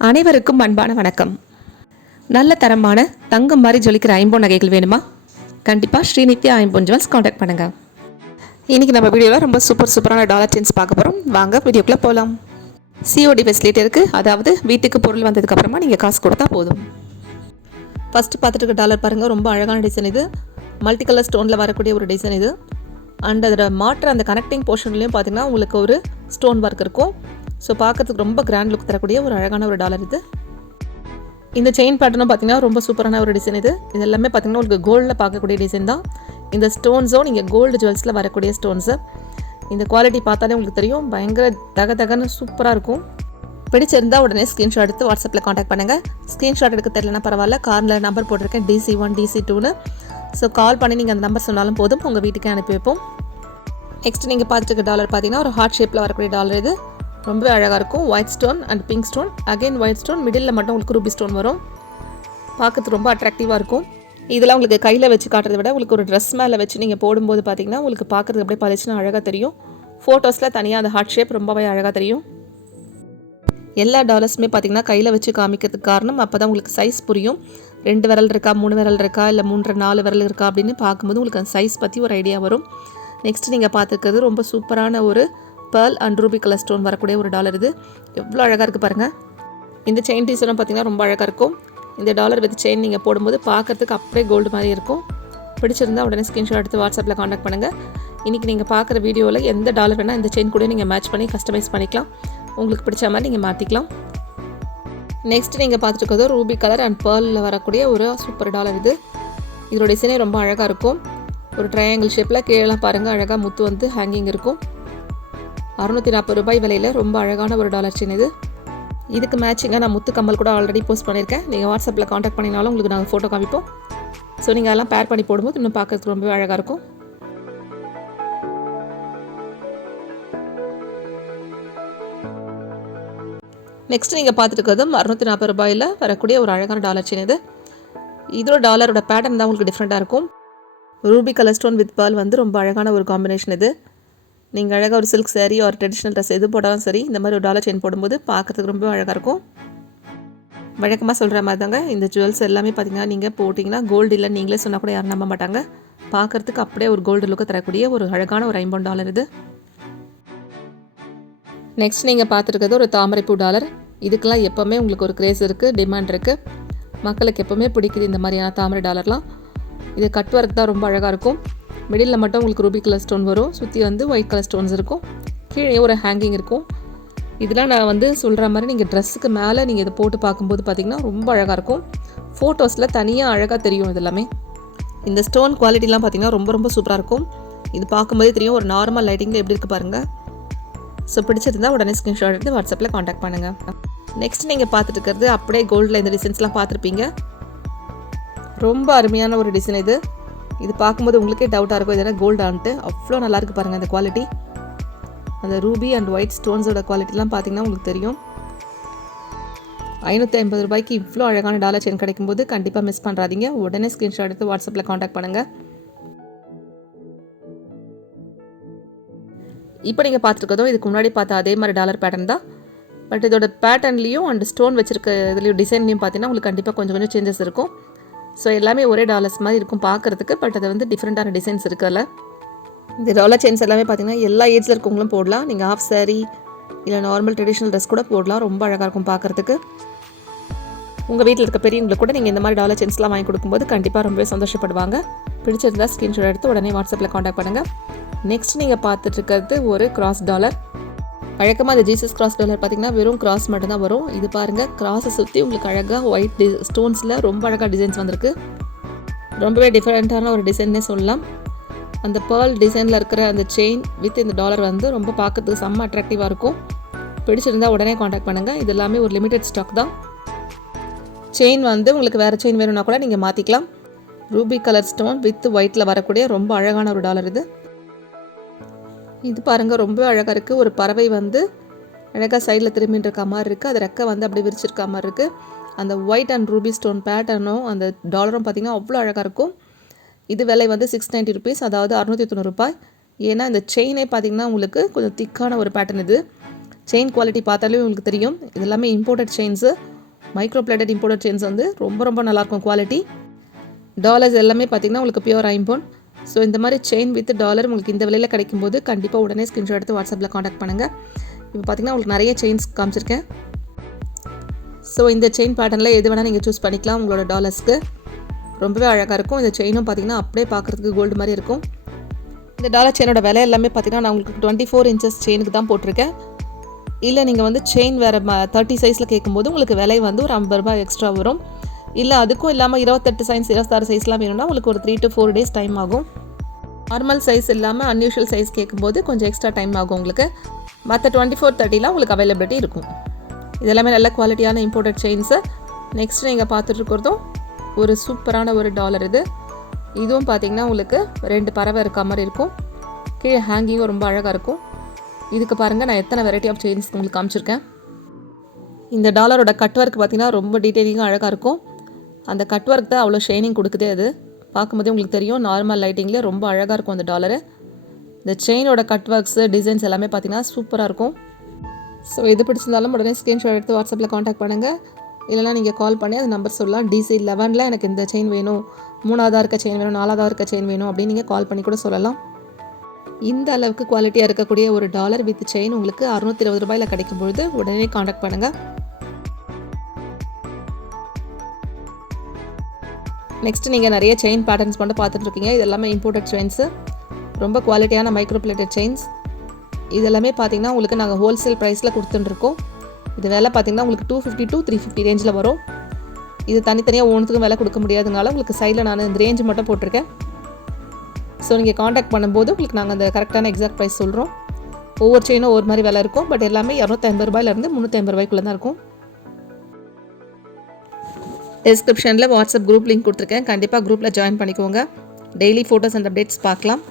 அனைவருக்கும் அன்பான வணக்கம். நல்ல தரமான தங்கம் மாதிரி ஜொலிக்கிற ஐம்பொன் நகைகள் வேணுமா? கண்டிப்பாக ஸ்ரீநித்யா ஐம்பொன் ஜுவல்ஸ் காண்டாக்ட் பண்ணுங்கள் இன்றைக்கி நம்ம வீடியோவில் ரொம்ப சூப்பர் சூப்பரான டாலர் செயின்ஸ் பார்க்க போகிறோம் வாங்க வீடியோக்குள்ளே போகலாம் சிஓடி ஃபெசிலிட்டி இருக்குது அதாவது வீட்டுக்கு பொருள் வந்ததுக்கப்புறமா நீங்கள் காசு கொடுத்தா போதும். ஃபஸ்ட்டு பார்த்துட்டு இருக்க டாலர் பாருங்கள் ரொம்ப அழகான டிசைன் இது. மல்டி கலர் ஸ்டோனில் வரக்கூடிய ஒரு டிசைன் இது. அண்ட் அதோட மாற்ற அந்த கனெக்டிங் போர்ஷன்லேயும் பார்த்தீங்கன்னா உங்களுக்கு ஒரு ஸ்டோன் ஒர்க் இருக்கும். ஸோ பார்க்கறதுக்கு ரொம்ப கிராண்ட் லுக் தரக்கூடிய ஒரு அழகான ஒரு டாலர் இது. இந்த செயின் பேட்டர்னும் பார்த்தீங்கன்னா ரொம்ப சூப்பரான ஒரு டிசைன் இது. இது எல்லாமே பார்த்தீங்கன்னா உங்களுக்கு கோல்டில் பார்க்கக்கூடிய டிசைன் தான். இந்த ஸ்டோன்ஸும் நீங்கள் கோல்டு ஜுவல்ஸில் வரக்கூடிய ஸ்டோன்ஸு இந்த குவாலிட்டி பார்த்தாலே உங்களுக்கு தெரியும். பயங்கர தக தகன்னு சூப்பராக இருக்கும். பிடிச்சிருந்தால் உடனே ஸ்க்ரீன்ஷாட் எடுத்து வாட்ஸ்அப்பில் காண்டாக்ட் பண்ணுங்கள் ஸ்க்ரீன்ஷாட் எடுக்க தெரியலனா பரவாயில்ல. காரில் நம்பர் போட்டிருக்கேன். டிசி ஒன் டிசி டூன்னு ஸோ கால் பண்ணி நீங்கள் அந்த நம்பர் சொன்னாலும் போதும். உங்கள் வீட்டுக்கே அனுப்பி வைப்போம். நெக்ஸ்ட் நீங்கள் பார்த்துட்டு டாலர் பார்த்தீங்கன்னா ஒரு ஹார்ட் ஷேப்பில் வரக்கூடிய டாலர் இது. ரொம்பவே அழகாக இருக்கும். White stone and pink stone again white stone middle மட்டும் உங்களுக்கு ரூபி ஸ்டோன் வரும். பார்க்கறதுக்கு ரொம்ப அட்ராக்டிவாக இருக்கும். இதெல்லாம் உங்களுக்கு கையில் வச்சு காட்டுறதை விட உங்களுக்கு ஒரு ட்ரெஸ் மேலே வச்சு நீங்கள் போடும்போது பார்த்தீங்கன்னா உங்களுக்கு பார்க்குறது அப்படியே பதிச்சுன்னா அழகாக தெரியும். ஃபோட்டோஸில் தனியாக அந்த ஹார்ட் ஷேப் ரொம்பவே அழகாக தெரியும். எல்லா டாலர்ஸுமே பார்த்தீங்கன்னா கையில் வச்சு காமிக்கிறதுக்கு காரணம் அப்போ தான் உங்களுக்கு சைஸ் புரியும். ரெண்டு விரல் இருக்கா மூணு விரல் இருக்கா இல்லை மூன்று நாலு விரல் இருக்கா அப்படின்னு பார்க்கும்போது உங்களுக்கு அந்த சைஸ் பற்றி ஒரு ஐடியா வரும். நெக்ஸ்ட் நீங்கள் பார்த்துருக்கிறது ரொம்ப சூப்பரான ஒரு pearl and ruby colour stone வரக்கூடிய ஒரு டாலர் இது. எவ்வளோ அழகாக இருக்குது பாருங்கள் இந்த செயின் டீசரும் பார்த்தீங்கன்னா ரொம்ப அழகாக இருக்கும். இந்த டாலர் வித் செயின் நீங்கள் போடும்போது பார்க்குறதுக்கு அப்படியே கோல்டு மாதிரி இருக்கும். பிடிச்சிருந்தா உடனே ஸ்க்ரீன்ஷாட் எடுத்து வாட்ஸ்அப்பில் காண்டாக்ட் பண்ணுங்கள் இன்றைக்கி நீங்கள் பார்க்குற வீடியோவில் எந்த டாலர் வேணால் இந்த செயின் கூட நீங்கள் மேட்ச் பண்ணி கஸ்டமைஸ் பண்ணிக்கலாம். உங்களுக்கு பிடிச்ச மாதிரி நீங்கள் மாற்றிக்கலாம் நெக்ஸ்ட் நீங்கள் பார்த்துட்டு ரூபி கலர் அண்ட் பேர்லில் வரக்கூடிய ஒரு சூப்பர் டாலர் இது. இதோட டிசைனே ரொம்ப அழகாக இருக்கும். ஒரு ட்ரையாங்கிள் ஷேப்பில் கீழே பாருங்கள் அழகாக முத்து வந்து ஹேங்கிங் இருக்கும். அறுநூற்றி நாற்பது ரூபாய் விலையில் ரொம்ப அழகான ஒரு டாலர் செயின் இது. இதுக்கு மேட்சிங்காக நான் முத்து கம்மல் கூட ஆல்ரெடி போஸ்ட் பண்ணியிருக்கேன். நீங்கள் வாட்ஸ்அப்பில் காண்டாக்ட் பண்ணினாலும் உங்களுக்கு நாங்கள் ஃபோட்டோ காமிப்போம். ஸோ நீங்கள் அதெல்லாம் பேர் பண்ணி போடும்போது இன்னும் பார்க்கறதுக்கு ரொம்பவே அழகாக இருக்கும். நெக்ஸ்ட் நீங்கள் பார்த்துட்டு அறுநூற்றி நாற்பது ரூபாயில் வரக்கூடிய ஒரு அழகான டாலர் செயின் இது. இதோட டாலரோட பேட்டர்ன் தான் உங்களுக்கு டிஃப்ரெண்ட்டாக இருக்கும். Ruby colour stone with ball வந்து ரொம்ப அழகான ஒரு காம்பினேஷன் இது. நீங்கள் அழகாக ஒரு சில்க் சாரீ ஒரு ட்ரெடிஷ்னல் ட்ரெஸ் எது போட்டாலும் சரி இந்த மாதிரி ஒரு டாலர் செயின் போடும்போது பார்க்குறதுக்கு ரொம்ப அழகாக இருக்கும். வழக்கமாக சொல்கிற மாதிரி தாங்க இந்த ஜுவல்ஸ் எல்லாமே பார்த்தீங்கன்னா நீங்கள் போட்டிங்கன்னா கோல்டு இல்லை நீங்களே சொன்னால் கூட யாரும் நம்ப மாட்டாங்க. பார்க்கறதுக்கு அப்படியே ஒரு கோல்டு லுக்கை தரக்கூடிய ஒரு அழகான ஒரு ஐம்பது டாலர் இது. நெக்ஸ்ட் நீங்கள் பார்த்துருக்கிறது ஒரு தாமரைப்பூ டாலர் இதுக்கெல்லாம் எப்போவுமே உங்களுக்கு ஒரு கிரேஸ் இருக்குது டிமாண்ட் இருக்குது மக்களுக்கு எப்போவுமே பிடிக்குது இந்த மாதிரியான தாமரை டாலர்லாம் இது கட் ஒர்க் தான் ரொம்ப அழகாக இருக்கும். மிடில் மட்டும் உங்களுக்கு ரூபி கலர் ஸ்டோன் வரும். சுற்றி வந்து ஒயிட் கலர் ஸ்டோன்ஸ் இருக்கும். கீழே ஒரு ஹேங்கிங் இருக்கும். இதெல்லாம் நான் வந்து சொல்கிற மாதிரி நீங்கள் ட்ரெஸ்ஸுக்கு மேலே நீங்கள் இதை போட்டு பார்க்கும்போது பார்த்தீங்கன்னா ரொம்ப அழகாக இருக்கும். ஃபோட்டோஸில் தனியாக அழகாக தெரியும் இது எல்லாமே இந்த ஸ்டோன் குவாலிட்டிலாம் பார்த்தீங்கன்னா ரொம்ப ரொம்ப சூப்பராக இருக்கும். இது பார்க்கும்போதே தெரியும் ஒரு நார்மல் லைட்டிங்கில் எப்படி இருக்குது பாருங்கள் ஸோ பிடிச்சிருந்தா உடனே ஸ்க்ரீன்ஷாட் எடுத்து வாட்ஸ்அப்பில் காண்டாக்ட் பண்ணுங்கள் நெக்ஸ்ட் நீங்கள் பார்த்துட்டு இருக்கிறது அப்படியே கோல்டில் இந்த டிசைன்ஸ்லாம் பார்த்துருப்பீங்க. ரொம்ப அருமையான ஒரு டிசைன் இது. இது பார்க்கும்போது உங்களுக்கே டவுட்டாக இருக்கும். இதெல்லாம் கோல்டான்ட்டு அவ்வளோ நல்லாயிருக்கு பாருங்கள் இந்த குவாலிட்டி அந்த ரூபி அண்ட் ஒயிட் ஸ்டோன்ஸோட குவாலிட்டிலாம் பார்த்தீங்கன்னா உங்களுக்கு தெரியும். ஐநூற்றி ஐம்பது ரூபாய்க்கு இவ்வளோ அழகான டாலர் செயின் கிடைக்கும்போது கண்டிப்பாக மிஸ் பண்ணுறாதீங்க உடனே ஸ்க்ரீன்ஷாட் எடுத்து வாட்ஸ்அப்பில் காண்டாக்ட் பண்ணுங்கள் இப்போ நீங்கள் பார்த்துருக்கதோ இதுக்கு முன்னாடி பார்த்த அதே மாதிரி டாலர் பேட்டர்ன் தான். பட் இதோட பேட்டர்ன்லேயும் அண்ட் ஸ்டோன் வச்சிருக்க இதுலேயும் டிசைன்லையும் பார்த்தீங்கன்னா உங்களுக்கு கண்டிப்பாக கொஞ்சம் கொஞ்சம் சேஞ்சஸ் இருக்கும். ஸோ எல்லாமே ஒரே டாலர்ஸ் மாதிரி இருக்கும் பார்க்குறதுக்கு பட் அது வந்து டிஃப்ரெண்ட்டான டிசைன்ஸ் இருக்குல்ல? இந்த டாலர் செயின்ஸ் எல்லாமே பார்த்தீங்கன்னா எல்லா ஏஜில் இருக்கவங்களும் போடலாம். நீங்கள் ஆஃப் saree இல்லை நார்மல் ட்ரெடிஷ்னல் ட்ரெஸ் கூட போடலாம். ரொம்ப அழகாக இருக்கும் பார்க்குறதுக்கு. உங்கள் வீட்டில் இருக்க பெரியவங்களுக்கு கூட நீங்கள் இந்த மாதிரி டாலர் செயின்ஸ்லாம் வாங்கி கொடுக்கும்போது கண்டிப்பாக ரொம்பவே சந்தோஷப்படுவாங்க. பிடிச்சிருந்தா ஸ்க்ரீன்ஷாட் எடுத்து உடனே வாட்ஸ்அப்பில் காண்டாக்ட் பண்ணுங்கள் நெக்ஸ்ட் நீங்கள் பார்த்துட்டு இருக்கிறது ஒரு கிராஸ் டாலர் வழக்கமாக அந்த ஜீசஸ் கிராஸ் டாலர் பார்த்தீங்கன்னா வெறும் கிராஸ் மட்டும்தான் வரும். இது பாருங்கள் கிராஸை சுற்றி உங்களுக்கு அழகாக ஒயிட் டி ஸ்டோன்ஸில் ரொம்ப அழகாக டிசைன்ஸ் வந்திருக்கு. ரொம்பவே டிஃப்ரெண்ட்டான ஒரு டிசைன்னே சொல்லலாம். அந்த பேர்ல் டிசைனில் இருக்கிற அந்த செயின் வித் இந்த டாலர் வந்து ரொம்ப பார்க்கறதுக்கு செம்ம அட்ராக்டிவாக இருக்கும். பிடிச்சிருந்தா உடனே காண்டாக்ட் பண்ணுங்கள் இது எல்லாமே ஒரு லிமிடெட் ஸ்டாக் தான். செயின் வந்து உங்களுக்கு வேறு செயின் வேணும்னா கூட நீங்கள் மாற்றிக்கலாம் ரூபி கலர் ஸ்டோன் வித் ஒயிட்டில் வரக்கூடிய ரொம்ப அழகான ஒரு டாலர் இது. இது பாருங்கள் ரொம்ப அழகாக இருக்குது ஒரு பறவை வந்து அழகாக சைடில் திரும்பின்னு இருக்க மாதிரி இருக்குது அது ரெக்கை வந்து அப்படியே விரிச்சிருக்க மாதிரி இருக்குது அந்த ஒயிட் அண்ட் ரூபி ஸ்டோன் பேட்டர்னும் அந்த டாலரும் பார்த்திங்கன்னா அவ்வளோ அழகாக இருக்கும். இது விலை வந்து சிக்ஸ் நைன்ட்டி ருபீஸ் அதாவது அறுநூற்றி தொண்ணூறு ரூபாய். ஏன்னா இந்த செயினே பார்த்திங்கன்னா உங்களுக்கு கொஞ்சம் திக்கான ஒரு பேட்டர்ன் இது. செயின் குவாலிட்டி பார்த்தாலே உங்களுக்கு தெரியும். இது எல்லாமே imported chains micro plated imported chains வந்து ரொம்ப ரொம்ப நல்லாயிருக்கும் குவாலிட்டி டாலர்ஸ் எல்லாமே பார்த்தீங்கன்னா உங்களுக்கு பியூர் ஐம்போன் ஸோ இந்த மாதிரி செயின் வித் டாலர் உங்களுக்கு இந்த விலையில் கிடைக்கும்போது கண்டிப்பாக உடனே ஸ்க்ரீன்ஷாட் எடுத்து வாட்ஸ்அப்பில் காண்டாக்ட் பண்ணுங்கள் இப்போ பார்த்தீங்கன்னா உங்களுக்கு நிறைய செயின்ஸ் காமிச்சிருக்கேன். ஸோ இந்த செயின் பேட்டர்னில் எது வேணால் நீங்கள் சூஸ் பண்ணிக்கலாம். உங்களோட டாலர்ஸ்க்கு ரொம்பவே அழகாக இருக்கும். இந்த செயினும் பார்த்தீங்கன்னா அப்படியே பார்க்குறதுக்கு கோல்டு மாதிரி இருக்கும். இந்த டாலர் செயினோட விலை எல்லாமே பார்த்தீங்கன்னா நான் உங்களுக்கு டுவெண்ட்டி ஃபோர் இன்ச்சஸ் செயினுக்கு தான் போட்டிருக்கேன். இல்லை நீங்கள் வந்து செயின் வேறு தேர்ட்டி சைஸில் கேட்கும்போது உங்களுக்கு விலை வந்து ஒரு ஐம்பது ரூபாய் எக்ஸ்ட்ரா வரும். இல்லை அதுக்கும் இல்லாமல் இருபத்தெட்டு சைஸ் இருபத்தாறு சைஸ்லாம் வேணும்னா உங்களுக்கு ஒரு three to four days time ஆகும். நார்மல் சைஸ் இல்லாமல் அன்யூஷுவல் சைஸ் கேட்கும்போது கொஞ்சம் எக்ஸ்ட்ரா டைம் ஆகும் உங்களுக்கு. மற்ற டுவெண்ட்டி ஃபோர் தேர்ட்டிலாம் உங்களுக்கு அவைலபிலிட்டி இருக்கும். இதெல்லாமே நல்ல குவாலிட்டியான இம்போர்ட்டட் செயின்ஸு நெக்ஸ்ட் நீங்கள் பார்த்துட்ருக்கிறதும் ஒரு சூப்பரான ஒரு டாலர் இது. இதுவும் பார்த்தீங்கன்னா உங்களுக்கு ரெண்டு பறவை இருக்க மாதிரி இருக்கும். கீழே ஹேங்கிங்கும் ரொம்ப அழகாக இருக்கும். இதுக்கு பாருங்கள் நான் எத்தனை வெரைட்டி ஆஃப் செயின்ஸ் உங்களுக்கு காமிச்சிருக்கேன். இந்த டாலரோட கட் ஒர்க் பார்த்தீங்கன்னா ரொம்ப டீட்டெயிலிங்காக அழகாக இருக்கும். அந்த கட் ஒர்க் தான் அவ்வளோ ஷைனிங் கொடுக்குதே அது. பார்க்கும்போதே உங்களுக்கு தெரியும் நார்மல் லைட்டிங்கில் ரொம்ப அழகாக இருக்கும் அந்த டாலரு இந்த செயினோட கட் ஒர்க்ஸு டிசைன்ஸ் எல்லாமே பார்த்தீங்கன்னா சூப்பராக இருக்கும். ஸோ எது பிடிச்சிருந்தாலும் உடனே ஸ்க்ரீன்ஷாட் எடுத்து வாட்ஸ்அப்பில் காண்டாக்ட் பண்ணுங்கள் இல்லைனா நீங்கள் கால் பண்ணி அந்த நம்பர் சொல்லலாம். டிசி லெவனில் எனக்கு இந்த செயின் வேணும். மூணாவதாக இருக்க செயின் வேணும் நாலாவதாக இருக்க செயின் வேணும் அப்படின்னு நீங்கள் கால் பண்ணி கூட சொல்லலாம். இந்த அளவுக்கு குவாலிட்டியாக இருக்கக்கூடிய ஒரு டாலர் வித் செயின் உங்களுக்கு அறுநூத்தி இருபது ரூபாயில் கிடைக்கும் பொழுது உடனே காண்டாக்ட் பண்ணுங்கள் நெக்ஸ்ட் நீங்கள் நிறைய செயின் பேட்டர்ன்ஸ் மட்டும் பார்த்துட்டுருக்கீங்க. இது எல்லாமே இம்போர்ட்டட் செயின்ஸு ரொம்ப குவாலிட்டியான மைக்ரோ பிளேட்டட் செயின்ஸ் இது எல்லாமே பார்த்தீங்கன்னா உங்களுக்கு நாங்கள் ஹோல்சேல் ப்ரைஸில் கொடுத்துட்டுருக்கோம். இது விலை பார்த்தீங்கன்னா உங்களுக்கு two fifty two three fifty ரேஞ்சில் வரும். இது தனித்தனியாக ஒன்றுத்துக்கும் விலை கொடுக்க முடியாதனால உங்களுக்கு சைடில் நான் இந்த ரேஞ்சு மட்டும் போட்டிருக்கேன். ஸோ நீங்கள் காண்டாக்ட் பண்ணும்போது உங்களுக்கு நாங்கள் அந்த கரெக்டான எக்ஸாக்ட் ப்ரைஸ் சொல்கிறோம் ஒவ்வொரு செயினும் ஒவ்வொரு மாதிரி விலை இருக்கும். பட் எல்லாமே இரநூத்தி ஐம்பது ரூபாயிலேருந்து முந்நூற்றி ஐம்பது ரூபாய்க்குள்ளே தான் இருக்கும். டிஸ்கிரிப்ஷனில் வாட்ஸ்அப் குரூப் லிங்க் கொடுத்துருக்கேன். கண்டிப்பாக குரூப்பில் ஜாயின் பண்ணிக்கோங்க. டெய்லி ஃபோட்டோஸ் அண்ட் அப்டேட்ஸ் பார்க்கலாம்.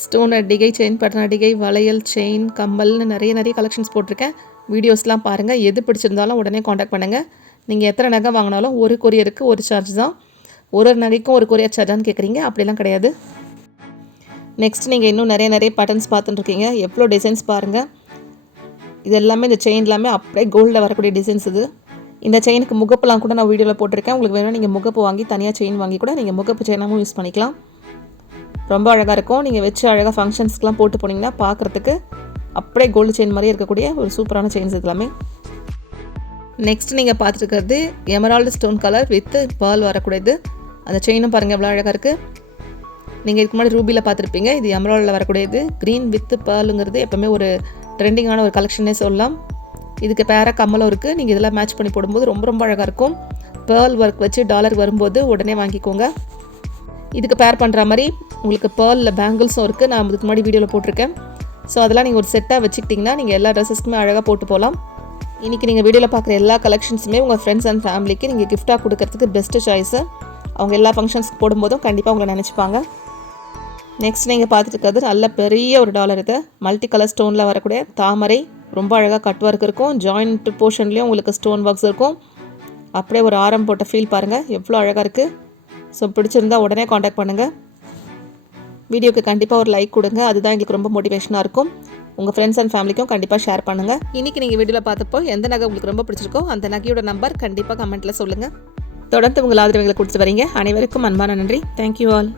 ஸ்டோன் அடிகை செயின் பட்டன் அடிகை வளையல் செயின் கம்மல்னு நிறைய நிறைய கலெக்ஷன்ஸ் போட்டிருக்கேன். வீடியோஸ்லாம் பாருங்கள் எது பிடிச்சிருந்தாலும் உடனே காண்டாக்ட் பண்ணுங்கள் நீங்கள் எத்தனை நகை வாங்கினாலும் ஒரு கொரியருக்கு ஒரு சார்ஜ் தான். ஒரு ஒரு நகைக்கும் ஒரு கொரியர் சார்ஜான்னு கேட்குறீங்க அப்படிலாம் கிடையாது. நெக்ஸ்ட் நீங்கள் இன்னும் நிறைய நிறைய பட்டன்ஸ் பார்த்துட்டுருக்கீங்க. எவ்வளோ டிசைன்ஸ் பாருங்கள் இது எல்லாமே இந்த செயின் எல்லாமே அப்படியே கோல்டில் வரக்கூடிய டிசைன்ஸ் இது. இந்த செயினுக்கு முகப்புலாம் கூட நான் வீடியோவில் போட்டிருக்கேன். உங்களுக்கு வேணும் நீங்கள் முகப்பு வாங்கி தனியாக செயின் வாங்கி கூட நீங்கள் முகப்பு செயினாகவும் யூஸ் பண்ணிக்கலாம். ரொம்ப அழகாக இருக்கும். நீங்கள் வச்சு அழகாக ஃபங்க்ஷன்ஸ்க்கெலாம் போட்டு போனீங்கன்னா பார்க்குறதுக்கு அப்படியே கோல்டு செயின் மாதிரியே இருக்கக்கூடிய ஒரு சூப்பரான செயின்ஸ் எல்லாமே நெக்ஸ்ட் நீங்கள் பார்த்துருக்கிறது emerald stone colour with pearl வரக்கூடியது. அந்த செயினும் பாருங்கள் எவ்வளோ அழகாக இருக்குது நீங்கள் இதுக்கு முன்னாடி ரூபியில் பார்த்துருப்பீங்க. இது எமரால்டில் வரக்கூடியது. க்ரீன் வித் பேர்லுங்கிறது எப்போவுமே ஒரு ட்ரெண்டிங்கான ஒரு கலெக்ஷனே சொல்லலாம். இதுக்கு பேர கம்மலும் இருக்குது நீங்கள் இதெல்லாம் மேட்ச் பண்ணி போடும்போது ரொம்ப ரொம்ப அழகாக இருக்கும். பேர்ல் ஒர்க் வச்சு டாலர் வரும்போது உடனே வாங்கிக்கோங்க. இதுக்கு பேர் பண்ணுற மாதிரி உங்களுக்கு பேர்லில் பேங்கிள்ஸும் இருக்குது நான் இதுக்கு முன்னாடி வீடியோவில் போட்டிருக்கேன். ஸோ அதெல்லாம் நீங்கள் ஒரு செட்டாக வச்சுக்கிட்டிங்கன்னா நீங்கள் எல்லா ட்ரெஸ்ஸஸ்க்குமே அழகாக போட்டு போகலாம் இன்றைக்கி நீங்கள் வீடியோவில் பார்க்குற எல்லா கலெக்ஷன்ஸுமே உங்கள் ஃப்ரெண்ட்ஸ் அண்ட் ஃபேமிலிக்கு நீங்கள் கிஃப்ட்டாக கொடுக்கறதுக்கு பெஸ்ட்டு சாய்ஸு அவங்க எல்லா ஃபங்க்ஷன்ஸ்க்கு போடும்போதும் கண்டிப்பாக உங்களை நினச்சிப்பாங்க. நெக்ஸ்ட் நீங்கள் பார்த்துட்டு இருக்கிறது நல்ல பெரிய ஒரு டாலர் இது. மல்டி கலர் ஸ்டோனில் வரக்கூடிய தாமரை ரொம்ப அழகாக கட் ஒர்க் இருக்கும். ஜாயிண்ட் போர்ஷன்லேயும் உங்களுக்கு ஸ்டோன் ஒர்க்ஸ் இருக்கும். அப்படியே ஒரு ஆரம் போட்ட ஃபீல் பாருங்கள் எவ்வளோ அழகாக இருக்குது ஸோ பிடிச்சிருந்தா உடனே காண்டாக்ட் பண்ணுங்கள் வீடியோக்கு கண்டிப்பாக ஒரு லைக் கொடுங்க. அதுதான் எங்களுக்கு ரொம்ப மோட்டிவேஷனாக இருக்கும். உங்கள் ஃப்ரெண்ட்ஸ் அண்ட் ஃபேமிலிக்கும் கண்டிப்பாக ஷேர் பண்ணுங்கள் இன்றைக்கி நீங்கள் வீடியோவில் பார்த்தப்போ எந்த நகை உங்களுக்கு ரொம்ப பிடிச்சிருக்கோ அந்த நகையோட நம்பர் கண்டிப்பாக கமெண்ட்டில் சொல்லுங்கள் தொடர்ந்து உங்கள் ஆதரவுகளை கொடுத்து வரீங்க அனைவருக்கும் அன்பான நன்றி. Thank you all